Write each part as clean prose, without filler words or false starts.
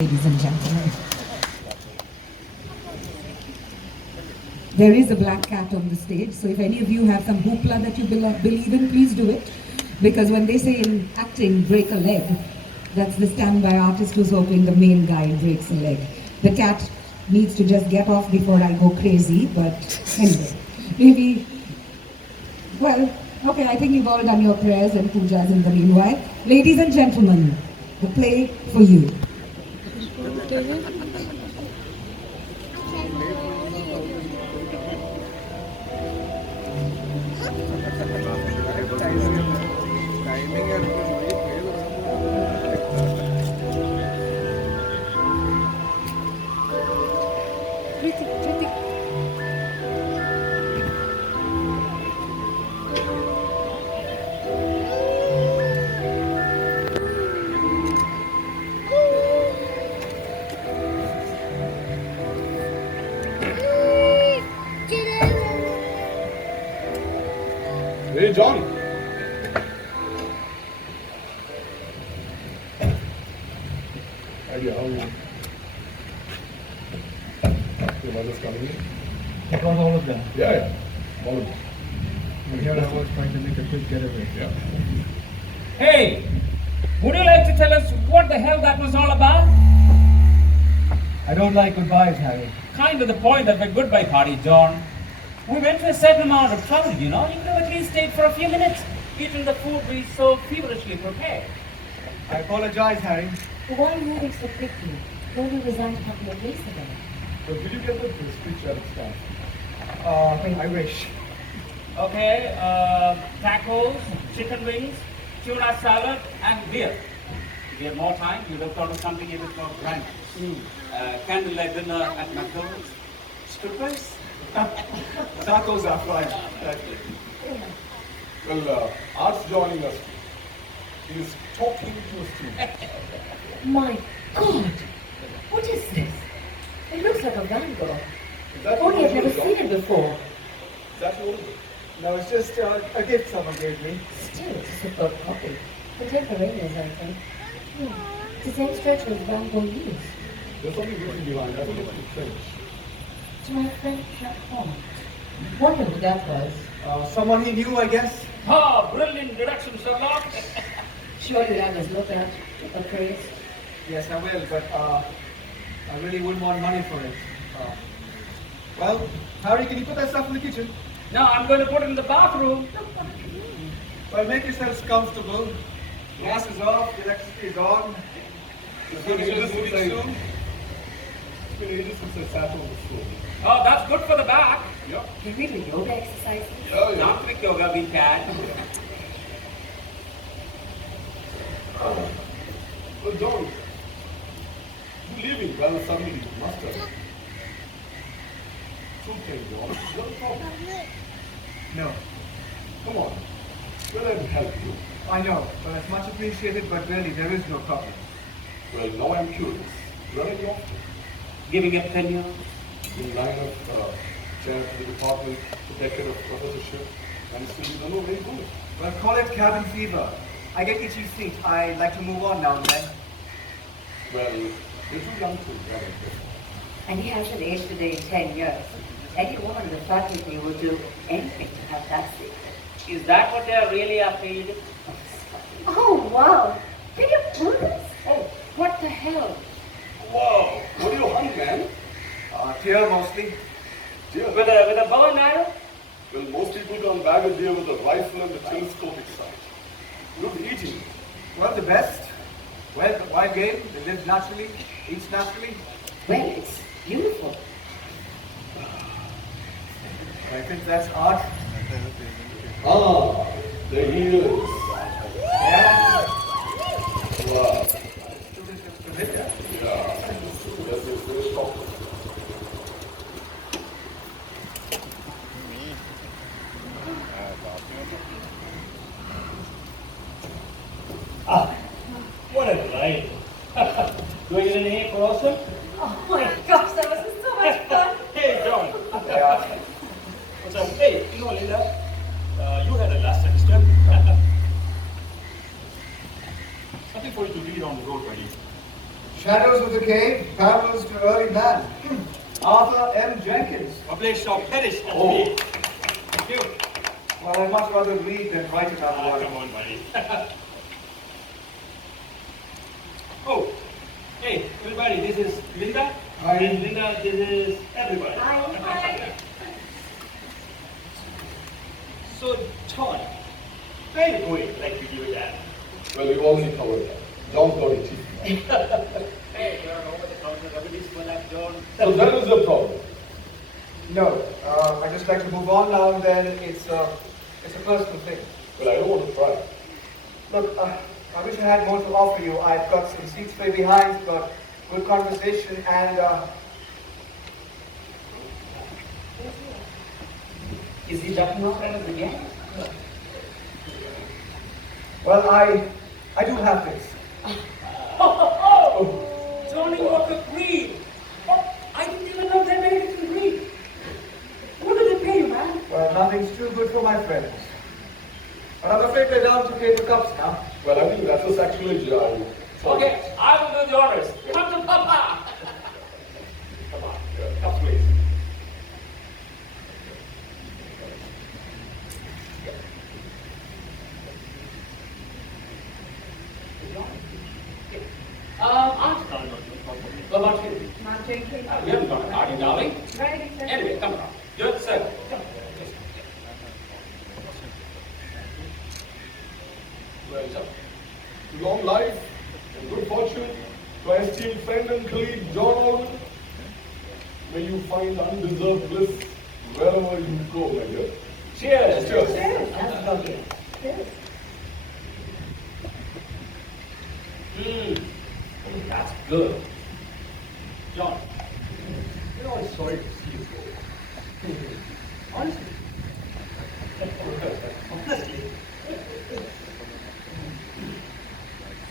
Ladies and gentlemen, there is a black cat on the stage, so if any of you have some hoopla that you believe in, please do it. Because when they say in acting, break a leg, that's the standby artist who's hoping the main guy breaks a leg. The cat needs to just get off before I go crazy, but anyway, maybe, well, okay, I think you've all done your prayers and pujas in the meanwhile. Ladies and gentlemen, the play for you. Hey, John. Idea, how are you? Your mother's coming in? I got all of them. Yeah, all of them. And here I was trying to make a quick getaway. Yeah. Hey, would you like to tell us what the hell that was all about? I don't like goodbyes, Harry. Kind of the point of a goodbye party, John. We went to a certain amount of trouble, you know. You could have at least stayed for a few minutes, eating the food we so feverishly prepared. I apologize, Harry. Why are you moving so quickly? Don't you resign a couple of days ago? So, will you get the speech out of staff? I wish. Okay, tacos, chicken wings, tuna salad, and beer. If you had more time, you'd have thought of something even more grand. Candlelight dinner at McDonald's. Strippers? Tacos are fine. Well, Art's joining us. He's talking to us too. My God! What is this? It looks like a Van Gogh. Is that Only I've your never original, seen it before. Is that your original? No, it's just a gift someone gave me. Still, it's a superb copy. Contemporaneous, I think. It's the same stretcher as Van Gogh used. There's something written behind. I think it's in French. To my friend Chapon. Wonder who that was. Someone he knew, I guess. Ah, brilliant deduction, Sherlock. Sure you'd have us look at, appraised. Yes, I will, but I really wouldn't want money for it. Well, Harry, can you put that stuff in the kitchen? No, I'm going to put it in the bathroom. Well, make yourselves comfortable. Gas is off, the electricity is on. It's been ages since I sat on the floor. Oh, that's good for the back. Yeah. You read the yoga exercises? Yeah, yeah. Not quick yoga, we can. Well, John, you leaving rather suddenly, you must have. Two things, John. What's the problem? No, Come on. Well, I'll help you. I know, but it's much appreciated, but really, there is no problem. Well, now I'm curious. Where are you off to? Giving up tenure. In line of chair to the department, protector of professorship, and still you don't know where you're going. Well, call it cabin fever. I get itchy feet. I like to move on now and then. Well, you're too young to grab it. And he hasn't aged a day in 10 years. Any woman in the faculty would do anything to have that secret. Is that what they're really after you? Oh, wow. Can you prove this? Oh, what the hell? Wow! What do you hunt, man? Deer mostly. Deer. With a bow and arrow? Well, most people don't bag a deer with a rifle and a telescopic sight. Look, eating. Well, the best. Well, the wild game, they live naturally, eats naturally. Well, it's beautiful. I think that's art. Ah, there he is. Yeah. Wow. Familiar. Yeah. That's his first talk. Ah, what a delight. Do I get any hay for Austin? Oh my gosh, that was so much fun. Hey, John. What's up? Hey, you know, Linda, you had a last semester. Something for you to read on the road, buddy. Shadows of the Cave, Parallels to Early Man. Arthur M. Jenkins. Published or perished. Oh. Thank you. Well, I'd much rather read than write about one. Come on, buddy. Oh, hey, everybody, this is Linda. Hi. And Linda, this is everybody. Hi. So, John, where are you going like you do that? Well, we've already covered that. John's got it. Hey, you're over the counter remedies for that, John. So that is the problem. No, I just like to move on now and then. It's a personal thing. Well, I don't want to try. Look, I wish I had more to offer you. I've got some seats way behind, but good conversation and Is he ducking off at us again? well, I do have this. Johnny Walker Green! Oh, I didn't even know they made it in Green. What did they pay you, man? Well, nothing's too good for my friends. But I'm afraid they're down to paper cups now. Well, I think that's a sacrilege. Okay, I will do the honors. Come to Papa! Come on, cups, please. Auntie, what about you? Not drinking. We haven't got a party, darling. Right, exactly. Anyway, come on. You're the servant. Come on. Well, long life and good fortune to our esteemed friend and colleague John Alden. May you find undeserved bliss wherever you go, my dear. Cheers. Cheers. Yes, that's okay. Yes. That's good. John, you know, I'm sorry to see you go. Honestly. Honestly.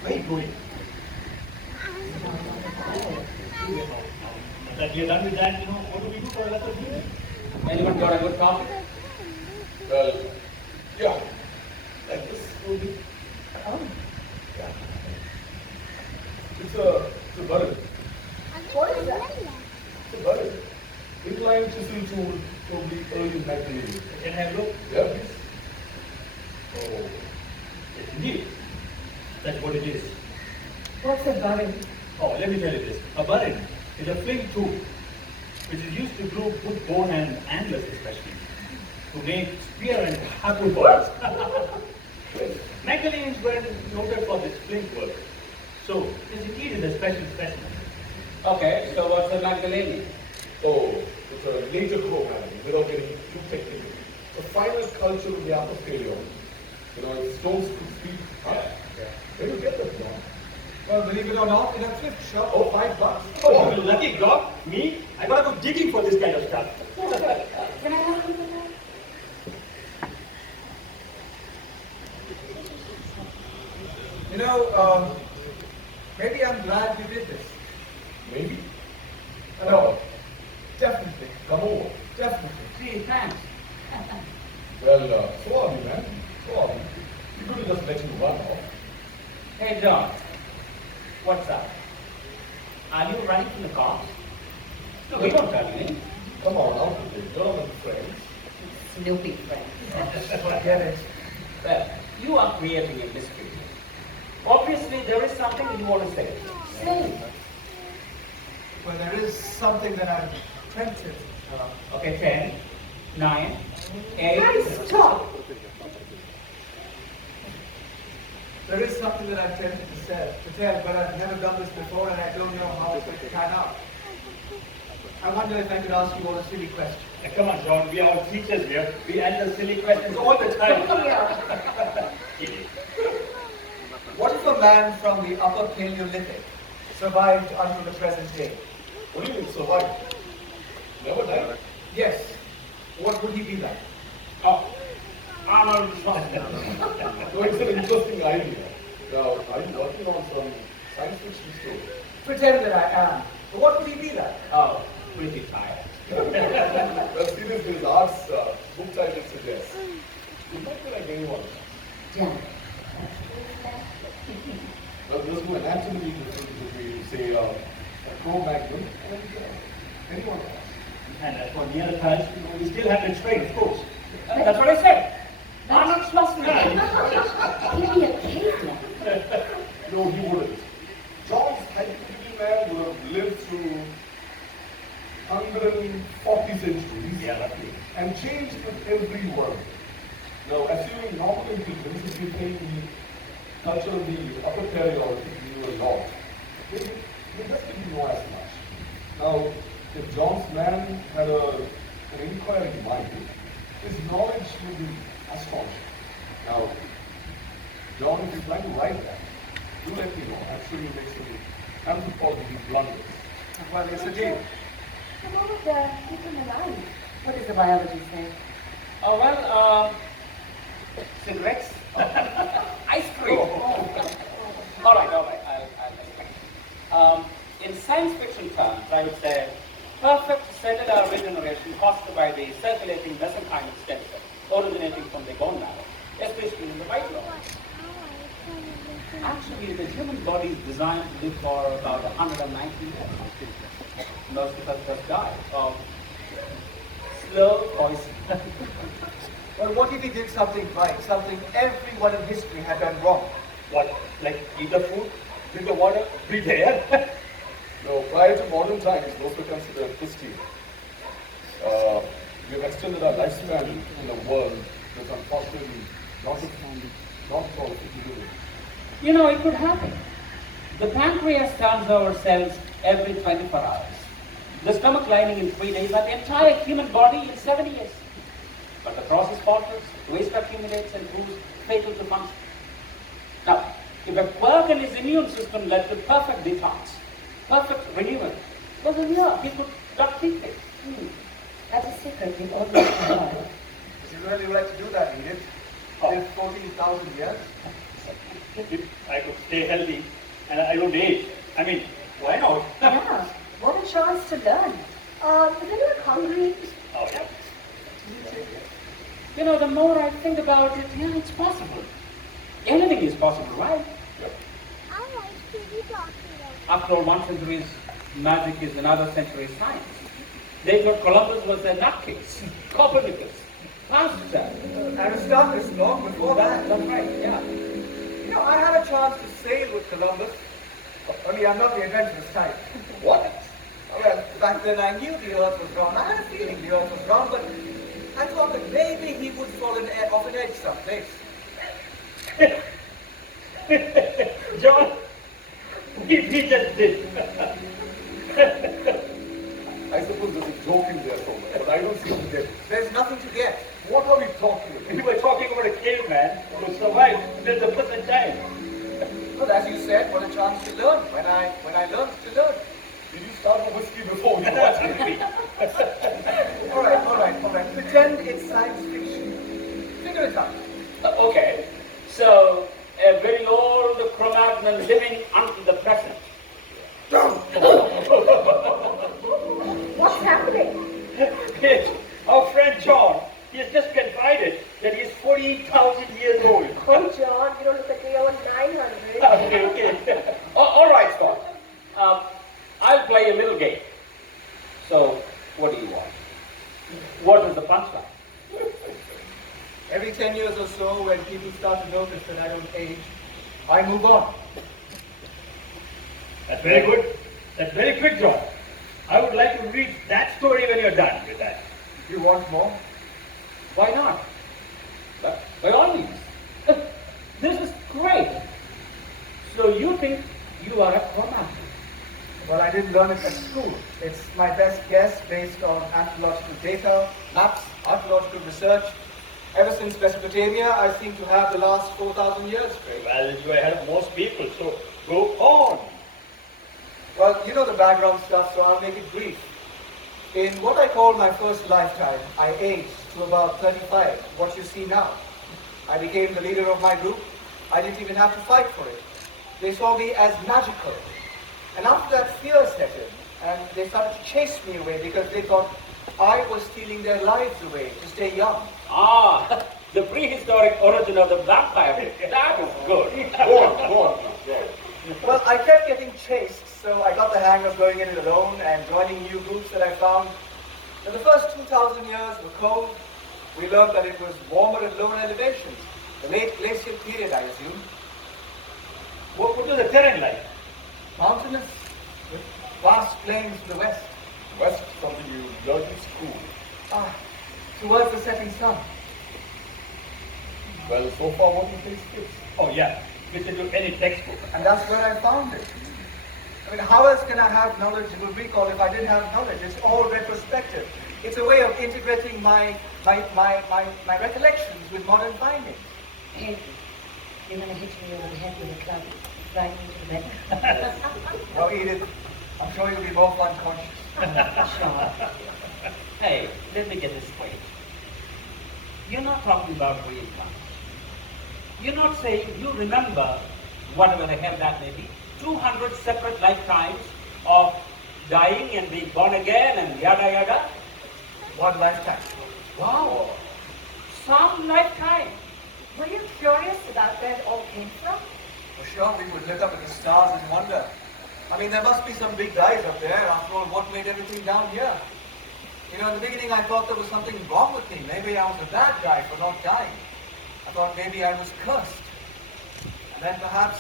Where are you going? That you're done with that, what do we do for the rest of the day? Anyone got a good coffee? Well, yeah, like this will be. Oh, Yeah. It's a button. what is that? It's a button. Inclined chisel tool from the early Magdalene. Can I have a look? Yeah, please. Oh, Indeed. That's what it is. What's a button? Oh, let me tell you this. A burin is a flint tool which is used to glue wood bone and antlers especially to make spear and apple boils. Magdalenes were noted for this flint work. So, this indeed is a special specimen. Okay, so what's a Magdalene? oh, it's a nature program without getting too technical. It's a final culture of the upper paleo. It's stones to speak. Huh? Yeah. Where do you get that from? Well, believe it or not, in a thrift shop. Oh, $5. Oh, you lucky dog. Me? I gotta go digging for this kind of stuff. Can I have a look at that? You know, maybe I'm glad we did this. Maybe. No, definitely, Come over. definitely. Gee, thanks. Well, so are we, man. So are we. We could have just let you run off. Hey, John. What's up? Are you running from the cops? No, we don't tell you. Come on, out with it. German friends. Snoopy friend. Forget it. Well, you are creating a mystery. Obviously, there is something you want to say. Say, Well, there is something that I'm tempted. Okay, 10, 9, 8. guys, stop. There is something that I'm tempted to tell, but I've never done this before and I don't know how it's going to pan out. I wonder if I could ask you all a silly question. Come on, John. We are all teachers here. We answer silly questions all the time. What if a man from the Upper Paleolithic survived until the present day? What do you mean survive? Never died? Yes. What would he be like? Oh, Arnold Schwarzenegger. No, it's an interesting idea. Now, are you working on some science fiction story? Pretend that I am. But what would he be like? Oh, pretty tired. Well, seriously, his arts book title suggests. You might be like anyone. Jack. Well, there's no anatomy difference between say a Cro-Magnon, and anyone else. And as for Neanderthals, we still have been trained, of course. That's what I said. Arnold Schwarzenegger. He'd be a caveman. No, he wouldn't. John's hypothetical man would have lived through 140 centuries and changed with every word. Now, assuming normal intelligence, if you think the culture of the upper Paleolithic knew a lot, they just didn't know as much. Now, if John's man had an inquiring mind, his knowledge would be astonishing. Now, John, if you're trying to write that, do let me know. I'm sure you make some anthropology blunders. Well, it's a deal. Come on, keep him alive. What does the biology say? Oh, well, cigarettes, ice cream. All right, I'll explain. In science fiction terms, I would say perfect cellular regeneration caused by the circulating mesenchymal stem cell originating from the bone marrow, especially in the white blood. Actually, the human body is designed to live for about 190 years. Most of us just die of slow poison. Well, what if he did something right, something everyone in history had done wrong? What? Like eat the food, drink the water, breathe the air? No, prior to modern times, those were considered pristine. We have extended our lifespan in a world that's unfortunately not qualified to do it. You know, it could happen. The pancreas turns over cells every 24 hours. The stomach lining in 3 days, and the entire human body in 7 years. But the process falters, waste accumulates, and proves fatal to function. Now, if a quirk in his immune system led to perfect detox, perfect renewal, well then yeah, he could duck deeply. That's a secret we all need to know. Is he really right to do that, Edith? Live 14,000 years? If I could stay healthy and I don't age, I mean, why not? Yeah, what a chance to learn. Is anyone hungry? Oh, yeah. You know, the more I think about it, yeah, it's possible. Anything is possible, right? After all, one century's magic is another century's science. They thought Columbus was a nutcase. Copernicus, Pasteur. Aristarchus long before that. That's right, yeah. You know, I had a chance to sail with Columbus, only I'm not the adventurous type. What? Well, back then I knew the earth was round. I had a feeling the earth was round, but I thought that maybe he would fall off an edge someplace. John, he just did. I suppose there's a joke in there somewhere, but I don't seem to get it. There's nothing to get. What are we talking about? We were talking about a caveman who survived till the present time. But as you said, what a chance to learn. When I learned to learn. Did you start the whiskey before you watched it? All right. Pretend it's science fiction. Figure it out. Okay, so a very old Cro-Magnon living unto the present. What's happening? It's our friend John. He has just confided that he is 40,000 years old. Oh, John, you don't look like you're 900. Okay. All right, Scott. I'll play a little game. So, what do you want? What is the punchline? Every 10 years or so, when people start to notice that I don't age, I move on. That's very good. That's very quick, John. I would like to read that story when you're done with that. You want more? Why not? By all means. This is great. So you think you are a Cro-Magnon? Well, I didn't learn it at school. It's my best guess based on archaeological data, maps, archaeological research. Ever since Mesopotamia, I seem to have the last 4,000 years straight. Well, you're ahead of most people, so go on. Well, you know the background stuff, so I'll make it brief. In what I call my first lifetime, I aged to about 35, what you see now. I became the leader of my group. I didn't even have to fight for it. They saw me as magical. And after that, fear set in, and they started to chase me away because they thought I was stealing their lives away to stay young. Ah, the prehistoric origin of the vampire. That is good. Go on. Well, I kept getting chased, So I got the hang of going in it alone and joining new groups that I found. In the first 2,000 years were cold. We learned that it was warmer at lower elevations. The late glacial period, I assume. What is the terrain like? Mountainous, with vast plains to the west. West, something you learned in school. Ah, towards the setting sun. Well, so far, what do you think fits? Oh yeah, fit into any textbook. And that's where I found it. I mean, how else can I have knowledge you would recall if I didn't have knowledge? It's all retrospective. It's a way of integrating my recollections with modern findings. Hey, you're going to hit me over the head with a club right into the bed. Now, Edith, I'm sure you'll be both unconscious. Sure. Hey, let me get this straight. You're not talking about reincarnation. You're not saying you remember whatever the hell that may be. 200 separate lifetimes of dying and being born again and yada yada. One lifetime. Wow. Some lifetime. Were you curious about where it all came from? For sure, we would look up at the stars and wonder. I mean, there must be some big guys up there. After all, what made everything down here? You know, in the beginning I thought there was something wrong with me. Maybe I was a bad guy for not dying. I thought maybe I was cursed. And then perhaps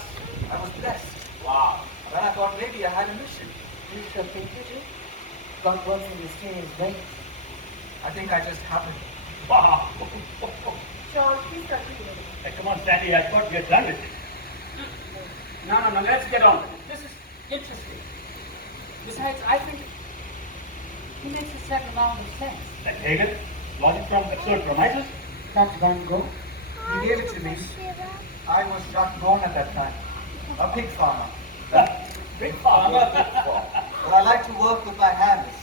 I was blessed. Wow. And then I thought maybe I had a mission. You sure think you do? God works in mysterious ways. I think I just happened. Wow. George, please start reading. Hey, come on, Sandy, I thought we had done with it. No, let's get on with it. This is interesting. Besides, I think he makes a certain amount of sense. Like Hegel, logic from absurd premises. That's Van Gogh. He gave it to me. I was just born at that time. A pig farmer. Big farmer. But I like to work with my hands.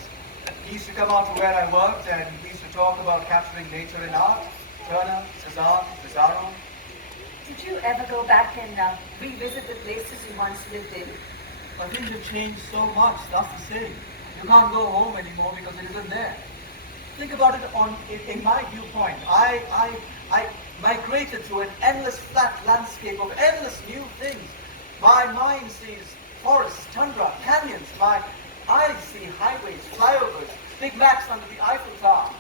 He used to come out to where I worked and we used to talk about capturing nature in art. Turner, Cezanne, Pizarro. Did you ever go back and revisit the places you once lived in? But things have changed so much, that's the same. You can't go home anymore because it isn't there. Think about it in my viewpoint. I migrated to an endless flat landscape of endless new things. My mind sees forests, tundra, canyons. My eyes see highways, flyovers, Big Macs under the Eiffel Tower.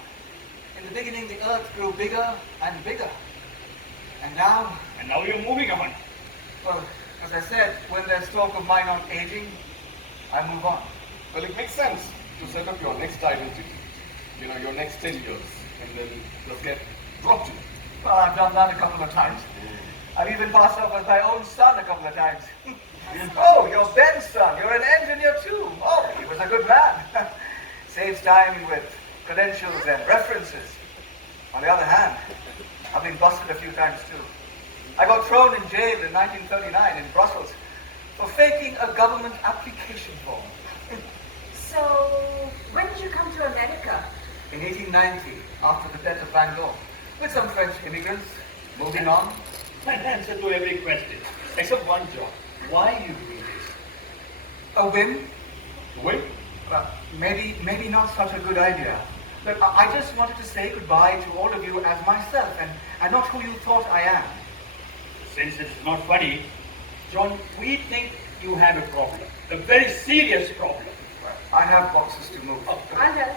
In the beginning, the earth grew bigger and bigger. And now you're moving on. well, as I said, when there's talk of my not aging, I move on. Well, it makes sense to set up your next identity. You know, your next 10 years. And then just get dropped in. Well, I've done that a couple of times. I've even passed off as my own son a couple of times. Oh, you're Ben's son. You're an engineer too. Oh, he was a good man. Saves time with credentials and references. On the other hand, I've been busted a few times too. I got thrown in jail in 1939 in Brussels for faking a government application form. So, when did you come to America? In 1890, after the death of Van Gogh, with some French immigrants, moving on. An answer to every question, except one, John. Why are you doing this? A whim? Wait. Well, maybe not such a good idea. But I just wanted to say goodbye to all of you as myself and not who you thought I am. Since it's not funny, John, we think you have a problem. A very serious problem. Well, I have boxes to move. Oh, I'll help.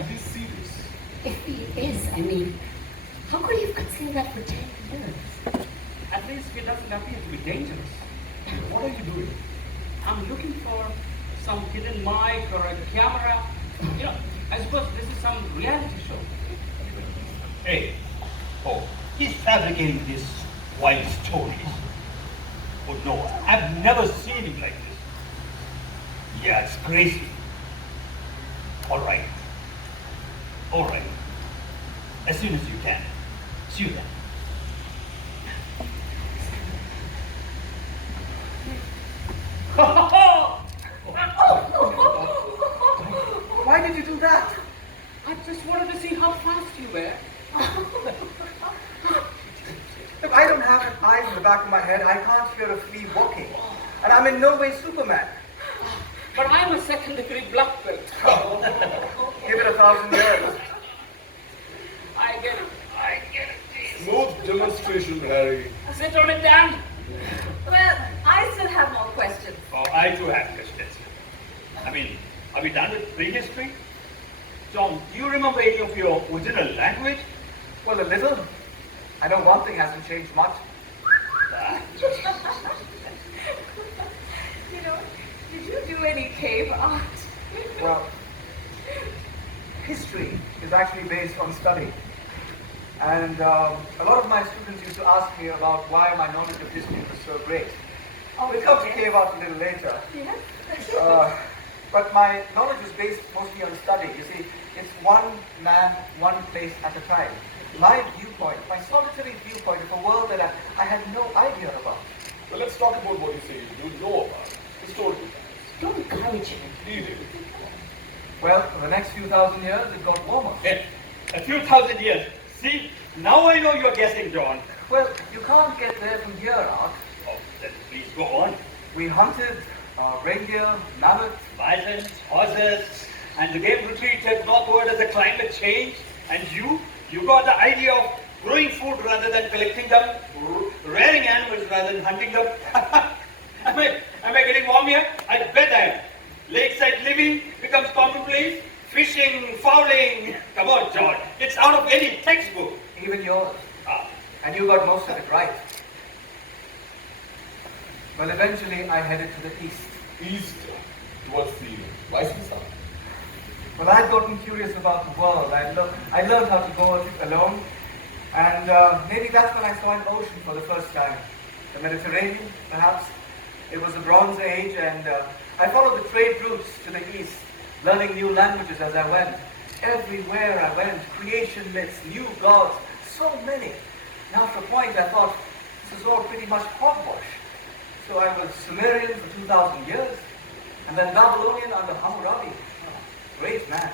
Is he serious? If he is, I mean, how could he have concealed that for 10 years? at least it doesn't appear to be dangerous. What are you doing? I'm looking for some hidden mic or a camera. You know, I suppose this is some reality show. Hey, oh, he's fabricating these wild stories. Oh no, I've never seen him like this. Yeah, it's crazy. All right. All right. As soon as you can. See you then. Why did you do that? I just wanted to see how fast you were. Look, I don't have an eye in the back of my head. I can't hear a flea walking. And I'm in no way Superman. But I'm a second-degree black belt. Give it 1,000 years. I get it. Smooth demonstration, Harry. Sit on it, Dan. I still have more questions. Oh, I too have questions. I mean, are we done with prehistory? John, do you remember any of your original language? Well, a little. I know one thing hasn't changed much. Ah, You know, did you do any cave art? Well, history is actually based on study. And a lot of my students used to ask me about why my knowledge of history was so great. We'll come to cave art a little later. Yes. But my knowledge is based mostly on study. You see, it's one man, one place at a time. My viewpoint, my solitary viewpoint of a world that I had no idea about. Well, let's talk about what you say you know about historical times. Don't encourage him. Needed. Well, for the next few thousand years, it got warmer. a few thousand years. See, now I know you're guessing, John. Well, you can't get there from here, Art. Oh, then please go on. We hunted reindeer, mammoths. Bisons, horses, and the game retreated northward as the climate changed. And you got the idea of growing food rather than collecting them, rearing animals rather than hunting them. am I getting warm here? I bet I am. Lakeside living becomes commonplace. Fishing, fowling. Come on, John. It's out of any textbook. Even yours. Ah, And you got most of it right. Well, eventually I headed to the east. East towards the rising sun. Well, I'd gotten curious about the world. I learned how to go alone. And maybe that's when I saw an ocean for the first time. The Mediterranean, perhaps. It was the Bronze Age, and I followed the trade routes to the east, learning new languages as I went. Everywhere I went, creation myths, new gods, so many. And after a point, I thought, this is all pretty much hogwash. So I was Sumerian for 2,000 years, and then Babylonian under Hammurabi. Great man.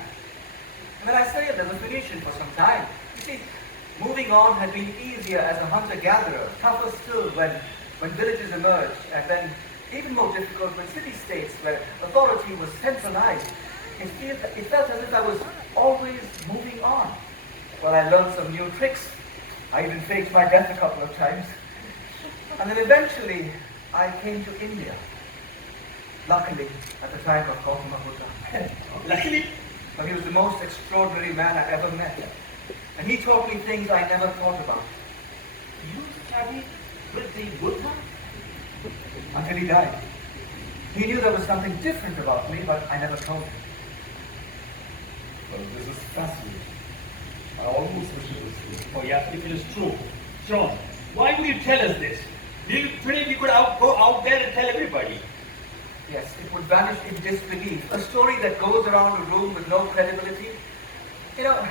And then I stayed as a Phoenician for some time. You see, moving on had been easier as a hunter-gatherer, tougher still when villages emerged, and then even more difficult when city-states where authority was centralized. It felt as if I was always moving on. Well, I learned some new tricks. I even faked my death a couple of times. And then eventually, I came to India. Luckily, at the time of Gautama Buddha. luckily, But he was the most extraordinary man I ever met. And he taught me things I never thought about. you studied with the Buddha? Until he died. He knew there was something different about me, but I never told him. Well, this is fascinating. I almost wish it was true. Oh yeah, if it is true. John, why would you tell us this? You think we could go out there and tell everybody? Yes, it would vanish in disbelief. A story that goes around a room with no credibility. You know,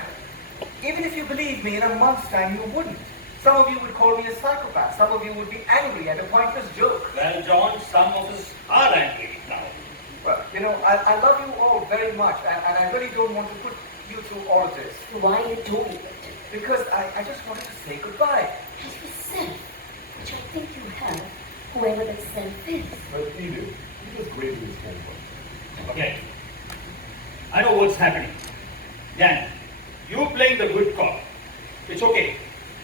even if you believe me, in a month's time you wouldn't. Some of you would call me a psychopath. Some of you would be angry at a pointless joke. Well, John, some of us are angry now. Well, you know, I love you all very much, and I really don't want to put you through all of this. Why are you doing it? Because I just wanted to say goodbye. Has the self, which I think you have, whoever that self is. But Edith, he was great in his homework. Okay. I know what's happening. Dan, you playing the good cop. It's okay.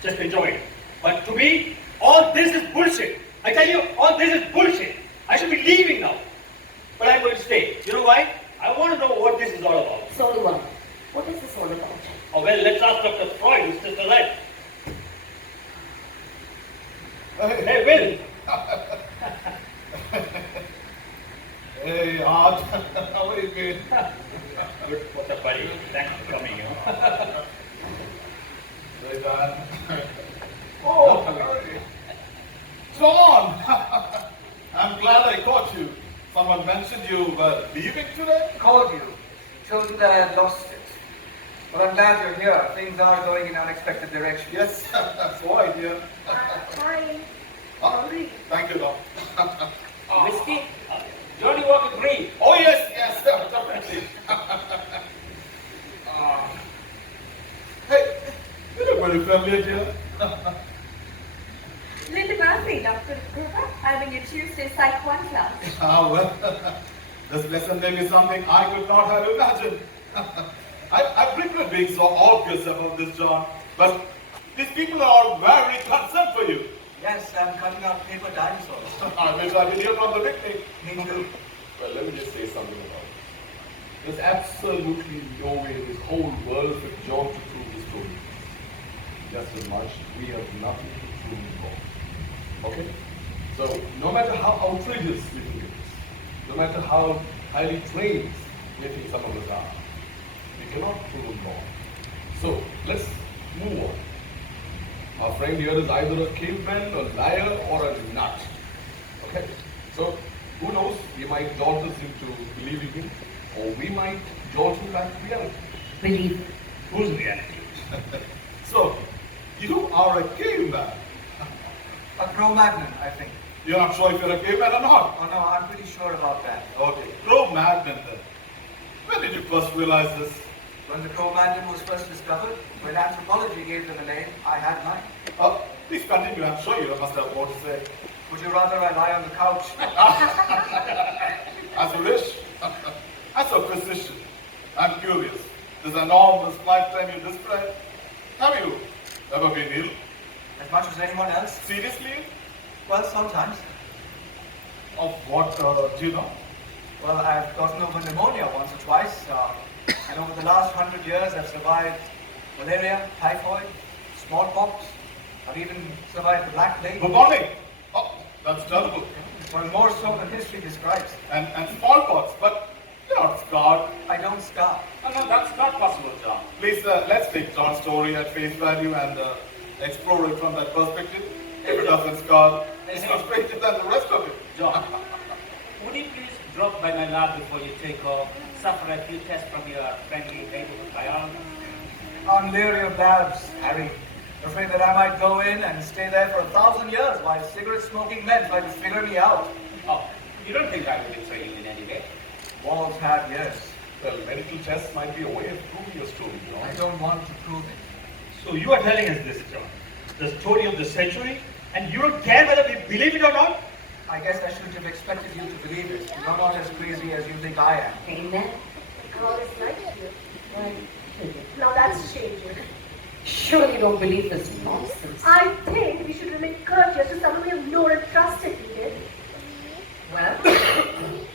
Just enjoy it. But to me, all this is bullshit. I tell you, all this is bullshit. I should be leaving now. But I'm going to stay. You know why? I want to know what this is all about. So do I. What is this all about? Oh, well, let's ask Dr. Freud, who's just alive. Hey, Will. Hey, Art. How are you doing? Good. What's up, buddy? Thanks for coming. Hey, Dan. Oh, John! I'm glad I caught you. Someone mentioned you were leaving today? Called you. Told you that I had lost it. Well, I'm glad you're here. Things are going in unexpected directions. Yes, so I hear. Hi. Thank you, Doc. Whiskey? Don't you want to drink? Oh, yes, yes, definitely. Hey, you look very familiar here. Linda Murphy, Dr. Gruber. I'm in your Tuesday Psych 1 class. Ah, well, this lesson may be something I could not have imagined. I regret being so obvious about this, John, but these people are very concerned for you. Yes, I'm cutting out paper dinosaurs. I wish I could hear from the picnic. Me too. Well, let me just say something about it. There's absolutely no way in this whole world for John to prove his story. Just as much, we have nothing to prove wrong. Okay? So, no matter how outrageous we think it is, no matter how highly trained we think some of us are, we cannot prove him wrong. So, let's move on. Our friend here is either a caveman, a liar, or a nut. Okay? So, who knows? We might jolt us into believing him, or we might jolt him back to reality. Believe. Whose reality? So, you are a caveman. A Cro-Magnon, I think. You're not sure if you're a caveman or not. Oh no, I'm pretty sure about that. Okay, Cro-Magnon then. When did you first realize this? When the Cro-Magnon was first discovered, when anthropology gave them a name, I had mine. Please continue. I'm sure you must have more to say. Would you rather I lie on the couch? As you wish. As a physician, I'm curious. This enormous lifetime you described. Have you ever been ill? As much as anyone else? Seriously? Well, sometimes. Of what do you know? Well, I've gotten over pneumonia once or twice, and over the last 100 years I've survived malaria, typhoid, smallpox. I've even survived the Black Plague. Bubonic? Oh, that's terrible. Well, more so than history describes. And smallpox, but you're not scarred. I don't starve. No, no, that's not possible, John. Please, let's take John's story at face value and explore it from that perspective. If it doesn't scar, it's not stranger than the rest of it. John, would you please drop by my lab before you take off, suffer a few tests from your friendly neighborhood biologist? I'm leery of labs, Harry. Afraid that I might go in and stay there for 1,000 years while cigarette-smoking men try to figure me out. Oh, you don't think I will betray you in any way? Walls have years. Well, medical tests might be a way of proving your story, John. I don't want to prove it. So you are telling us this, John, the story of the century, and you don't care whether we believe it or not? I guess I shouldn't have expected you to believe it. You're not as crazy as you think I am. Amen. I've always liked you. Why, Now that's changing. surely you don't believe this nonsense. I think we should remain courteous to someone we have known and trusted, Edith. Well,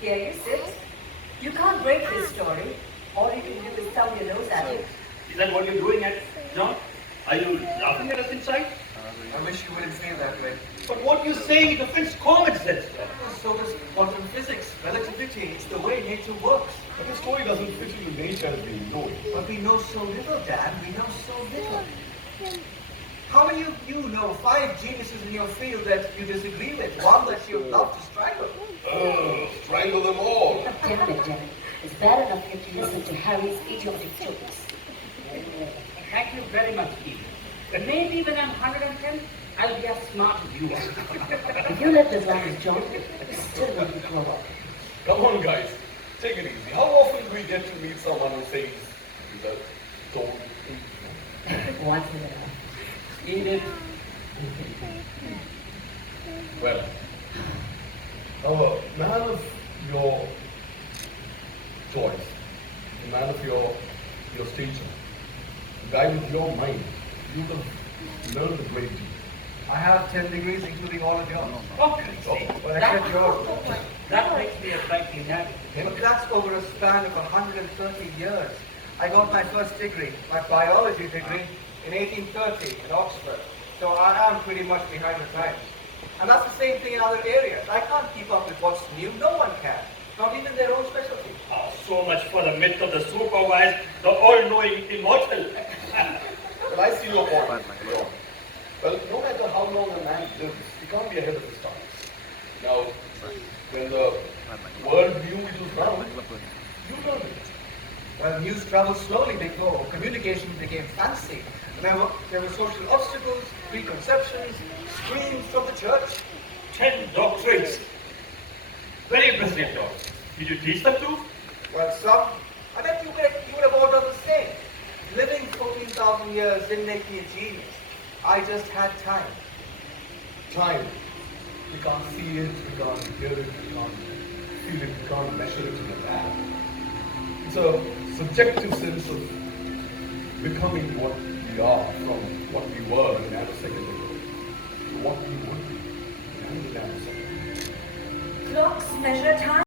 here you sit. You can't break this story. All you can do is thumb your nose at it. Is that what you're doing, John? Are you laughing at us inside? I wish you wouldn't feel that way. But what you're saying defends common sense, John. So does quantum physics, relativity. It's the way nature works. But the story doesn't fit into nature as we know it. But we know so little, Dan. We know so little. How many of you know 5 geniuses in your field that you disagree with? One that you'd love to strangle? Strangle them all. Damn it, Jenny. It's bad enough you have to listen to Harry's idiotic jokes. Thank you very much, Edith. Maybe when I'm 110, I'll be as smart as you are. If you lived as long as John, you still wouldn't grow up. Come on, guys. Take it easy. How often do we get to meet someone who says that don't eat? Once in a while. Edith, Well, a man of your choice, a man of your stature, a guy with your mind, you have learned a great deal. I have 10 degrees, including all of yours. oh, see, Well, except yours. that makes me a slightly nervous. But that's over a span of 130 years. I got my first degree, my biology degree, in 1830 at Oxford. So I am pretty much behind the times. And that's the same thing in other areas. I can't keep up with what's new. No one can. Not even their own specialty. Oh, so much for the myth of the superwise, the all-knowing immortal. Well, I see your point. John. Well, no matter how long a man lives, he can't be ahead of his times. Now, when the world knew it was wrong, you learned it. Well, news traveled slowly before communication became fancy. Remember, there were social obstacles, preconceptions, screams from the church. 10 doctorates. Very impressive, John. Did you teach them too? Well, some. I bet you would have all done the same. Living 14,000 years didn't make me a genius. I just had time. Time. We can't see it, we can't hear it, we can't feel it, we can't measure it in a lab. It's a subjective sense of becoming what we are from what we were a nanosecond ago. what we want. Clocks measure time.